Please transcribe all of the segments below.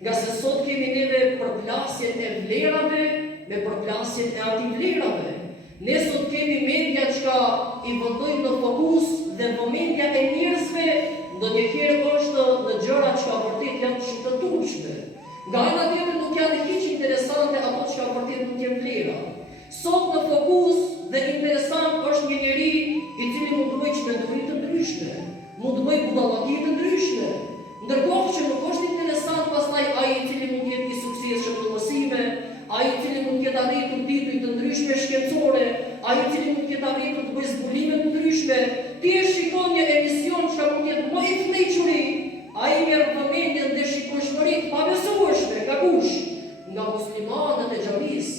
Nga se sot kemi neve përplasjen e vlerave me përplasjen e antivlerave. Ne sot kemi media që i vëndojnë në fokus dhe vëmendja e njerëzve ndonjëherë është në gjëra që vërtet janë shumë të turpshme. Nga ana tjetër nuk janë hiç interesante ato që vërtet nuk janë vlera. Sot në fokus dhe interesant është një njeri i cili mund të bëjë çmenduri të ndryshme, mund të bëjë budallaki të ndryshme, ndërkohë që nuk është interesant pastaj ai i cili mund të jetë i suksesshëm në mësime, ai i cili mund të ketë arritur tituj të ndryshme shkencore, ai i cili mund të ketë arritur të bëjë zbulime të ndryshme. Ti e shikon një emision që mund të jetë më i fëmijëri, ai merr vëmendjen dhe shikueshmërinë pa besueshme, nga kush? Nga muslimanët e xhamisë,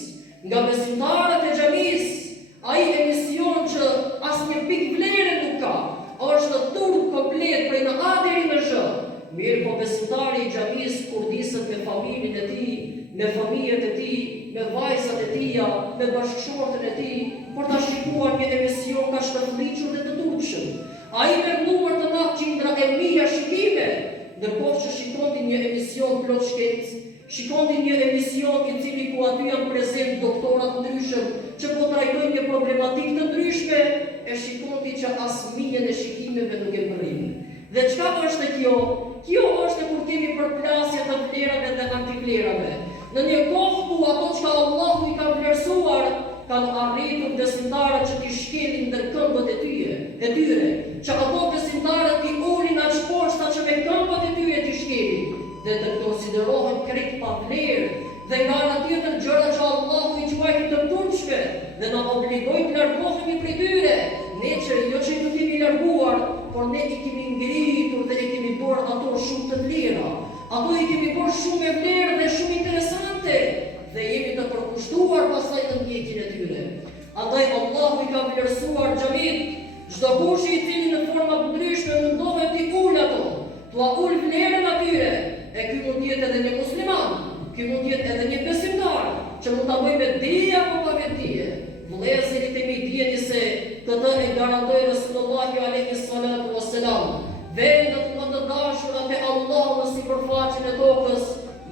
nga besimtarët e xhamisë. Ai emision që asnjë pikë vlere nuk ka, është turp komplet prej në A deri në Zh. Mirë po besimtari i xhamisë kur disët me familjen e tij, me familjet e tij, me vajzat e tija, me bashkëshortën e tij, për ta shikuar një emision ka shpërfliqur dhe të turpshëm. Ai merr numër të madh qindra e mijë shikime, ndërkohë që shikonti një emision plot shkencë, shikonti një emision i cili ku aty janë prezent doktora të ndryshëm që po trajtojnë një problematikë të ndryshme, e shikonti që as mijën e shikimeve nuk e përrin. Dhe çka është kjo? Kjo është kur kemi përplasje të vlerave dhe antivlerave. Në një kohë ku ato që Allahu i ka vlerësuar, kanë arritur besimtarët që t'i shkelin ndër këmbët e tyre, që ato besimtarët t'i ulin aq poshta që me këmbët e tyre t'i shkelin, dhe të konsiderohen krejt pa vlerë, dhe nga ana tjetër gjëra që Allahu i quajti të turpshme dhe na obligoi të largohemi prej tyre. Ne që jo që i kemi larguar, por ne i kemi ngritur dhe i kemi bërë ato shumë të vlera. Ato i kemi bërë shumë e vlerë dhe shumë interesante dhe jemi të përkushtuar pastaj në ndjekjen e tyre. Andaj Allahu i ka vlerësuar xhamit, çdo kush i cili në forma të ndryshme mundohet t'i ulë ato, t'ua ul vlerën atyre. E ky mund të jetë edhe një musliman, ky mund të jetë edhe një besimtar, që mund ta bëjë me dije apo pa dije. Vëllezërit e mi dijeni se këtë e garantoi Resulullah alayhi salatu wassalam. Vendet më të dashura te Allahu në sipërfaqen e tokës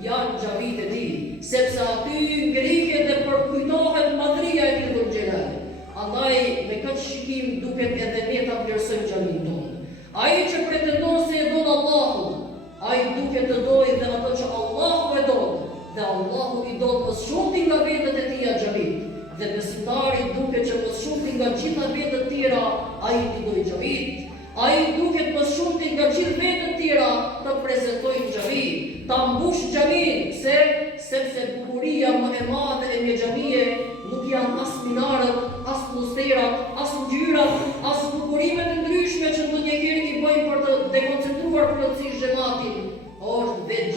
janë xhamit e tij, sepse aty ngrihet dhe përkujtohet madhëria e tij Dhul Xhelal. Andaj me këtë shikim duket edhe ne ta vlerësojmë xhamin tonë. Ai që pretendon se e don Allahun, ai duket të dojë dhe ato që Allahu e don, dhe Allahu i don më shumë nga vetët e tij xhamit. Dhe besimtari duket që më shumë nga gjitha vetët tjera, ai i dojë xhamit. Ai duket më shumë nga gjithë vetët tjera të prezantojnë xhami, ta mbush xhamin, sepse bukuria më e madhe e një xhamie nuk janë as minarët, as musterat, as ngjyrat, as bukurimet e ndryshme që ndonjëherë i bëjnë për të dekoncentruar plotësisht xhamatin, është vetë